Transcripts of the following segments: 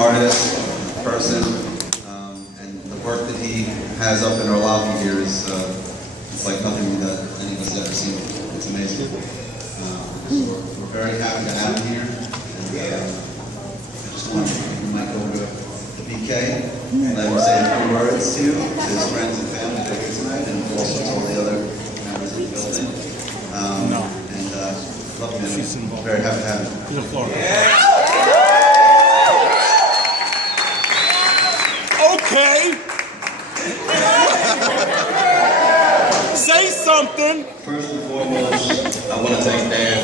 artist, person, and the work that he has up in our lobby here is it's like nothing that any of us have ever seen. It's amazing. We're very happy to have him here, and I just want to give the mic over to BK and let him say a few words to his friends and family that are here tonight, and also to all the other members of the building. Love him. I'm very happy to have him. He's in Florida. Okay. Say something. First and foremost, I want to thank Dan.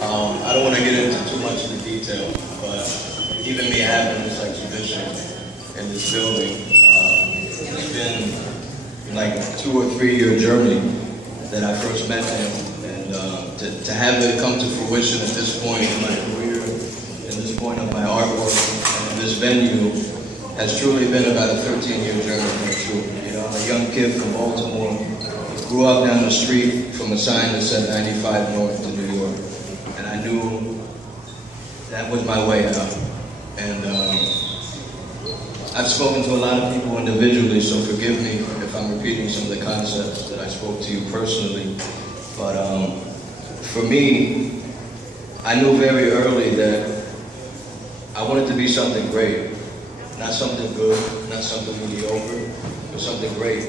I don't want to get into too much of the detail, but even me having this exhibition in this building, it's been like a 2 or 3 year journey that I first met him. To have it come to fruition at this point in my career, at this point of my artwork, and this venue, has truly been about a 13-year journey for true. You know, I'm a young kid from Baltimore, grew up down the street from a sign that said 95 North to New York, and I knew that was my way out. And I've spoken to a lot of people individually, so forgive me if I'm repeating some of the concepts that I spoke to you personally. But for me, I knew very early that I wanted to be something great. Not something good, not something mediocre, but something great.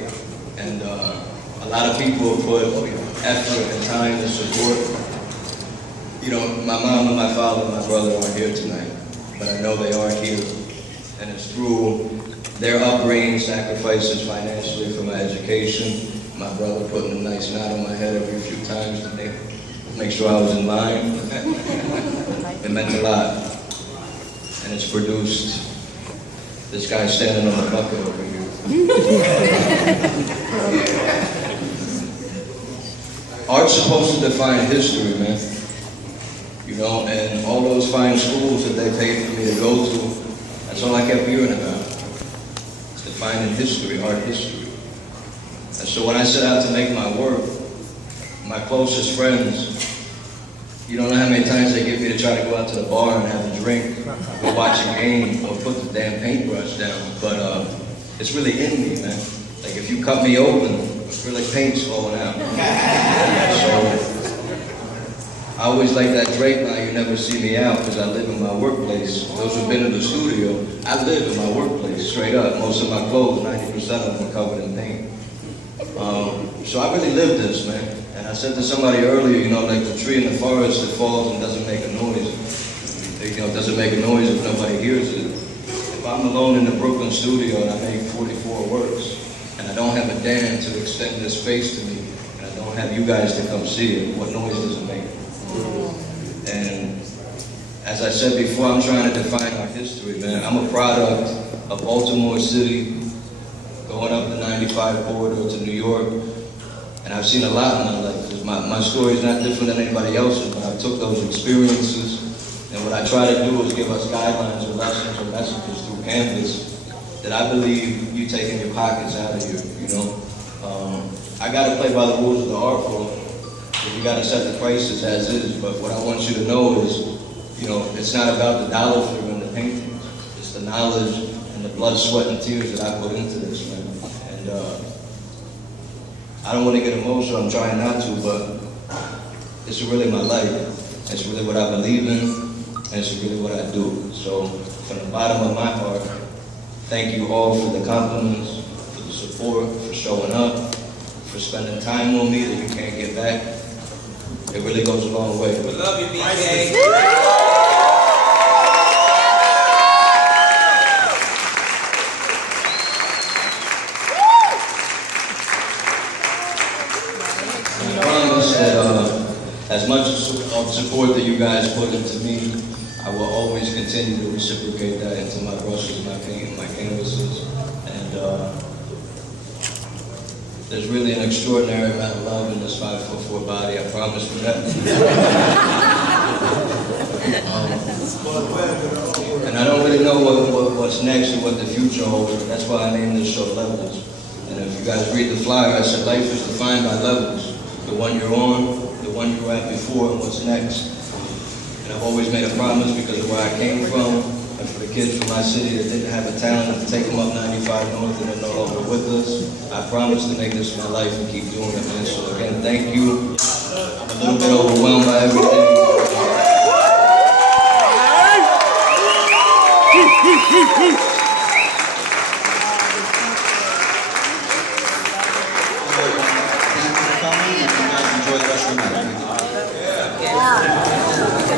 And a lot of people have put effort and time and support. You know, my mom and my father and my brother aren't here tonight, but I know they are here. And it's through their upbringing, sacrifices financially for my education, my brother putting a nice knot on my head every few times to make sure I was in line. It meant a lot. And it's produced this guy standing on the bucket over here. Art's supposed to define history, man. You know, and all those fine schools that they paid for me to go to, that's all I kept hearing about. It's defining history, art history. And so when I set out to make my work, my closest friends, you don't know how many times they get me to try to go out to the bar and have a drink, or watch a game, or put the damn paintbrush down. But it's really in me, man. Like if you cut me open, I feel like paint's falling out. So I always like that Drake line, you never see me out, because I live in my workplace. Those who've been in the studio, I live in my workplace, straight up. Most of my clothes, 90% of them are covered in paint. So I really live this, man. And I said to somebody earlier, you know, like the tree in the forest that falls and doesn't make a noise. You know, it doesn't make a noise if nobody hears it. If I'm alone in the Brooklyn studio and I make 44 works, and I don't have a Dan to extend this space to me, and I don't have you guys to come see it, what noise does it make? And as I said before, I'm trying to define our history, man. I'm a product of Baltimore City, going up the 95 corridor to New York, and I've seen a lot in my life. My story is not different than anybody else's, but I took those experiences, and what I try to do is give us guidelines or lessons or messages through canvas that I believe you take in your pockets out of here, you know. I gotta play by the rules of the art form. You gotta set the prices as is, but what I want you to know is, you know, it's not about the dollar figure in the paintings. It's the knowledge and the blood, sweat, and tears that I put into this, man. And I don't want to get emotional, I'm trying not to, but it's really my life. It's really what I believe in, and it's really what I do. So, from the bottom of my heart, thank you all for the compliments, for the support, for showing up, for spending time with me that you can't get back. It really goes a long way. We love you, BK. As much of support that you guys put into me, I will always continue to reciprocate that into my brushes, my paint, my canvases. And there's really an extraordinary amount of love in this 5'4" body, I promise you that. And I don't really know what's next or what the future holds. That's why I named this show Levels. And if you guys read the flyer, I said life is defined by levels. The one you're on, the one you were at before, and what's next. And I've always made a promise because of where I came from and for the kids from my city that didn't have a talent to take them up 95 North and are no longer with us. I promise to make this my life and keep doing it, man. So again, thank you. I'm a little bit overwhelmed by everything. Thank you for coming, and you guys enjoy the rest of the night. Thank you.